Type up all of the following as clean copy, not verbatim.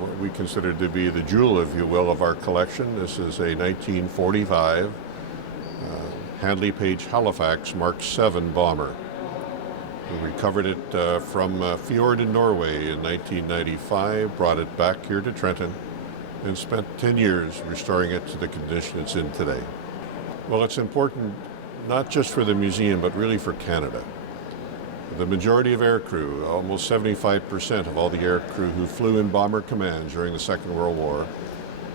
what we consider to be the jewel, if you will, of our collection. This is a 1945 Handley Page Halifax Mark 7 bomber. We recovered it from a fjord in Norway in 1995, brought it back here to Trenton, and spent 10 years restoring it to the condition it's in today. Well, it's important not just for the museum, but really for Canada. The majority of aircrew, almost 75% of all the aircrew who flew in Bomber Command during the Second World War,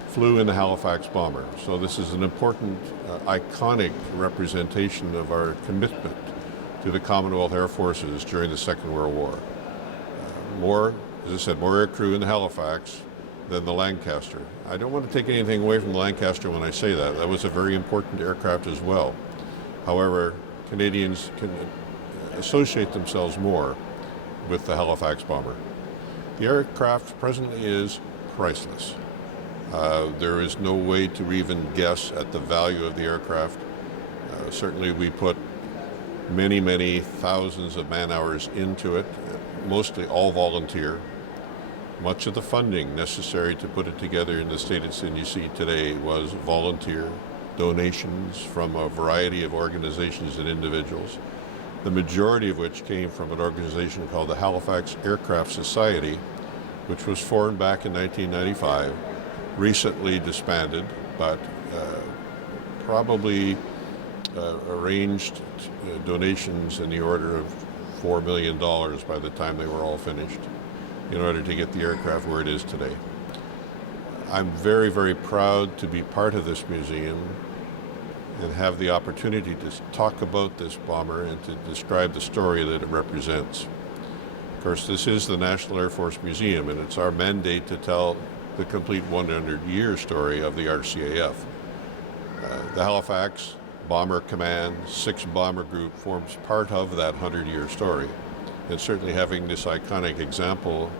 flew in the Halifax bomber. So this is an important, iconic representation of our commitment to the Commonwealth Air Forces during the Second World War. More, as I said, more aircrew in the Halifax than the Lancaster. I don't want to take anything away from the Lancaster when I say that. That was a very important aircraft as well. However, Canadians can associate themselves more with the Halifax bomber. The aircraft presently is priceless. There is no way to even guess at the value of the aircraft. Certainly we put many, many thousands of man-hours into it, mostly all volunteer. Much of the funding necessary to put it together in the state it's in, you see today, was volunteer donations from a variety of organizations and individuals, the majority of which came from an organization called the Halifax Aircraft Association, which was formed back in 1995, recently disbanded, but probably arranged donations in the order of $4 million by the time they were all finished in order to get the aircraft where it is today. I'm very, very proud to be part of this museum and have the opportunity to talk about this bomber and to describe the story that it represents. Of course, this is the National Air Force Museum, and it's our mandate to tell the complete 100-year story of the RCAF. The Halifax Bomber Command 6 Bomber Group forms part of that 100-year story, and certainly having this iconic example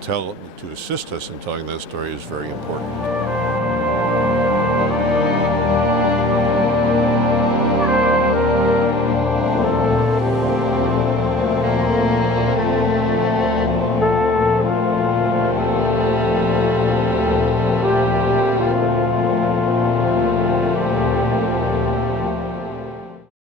to assist us in telling that story is very important.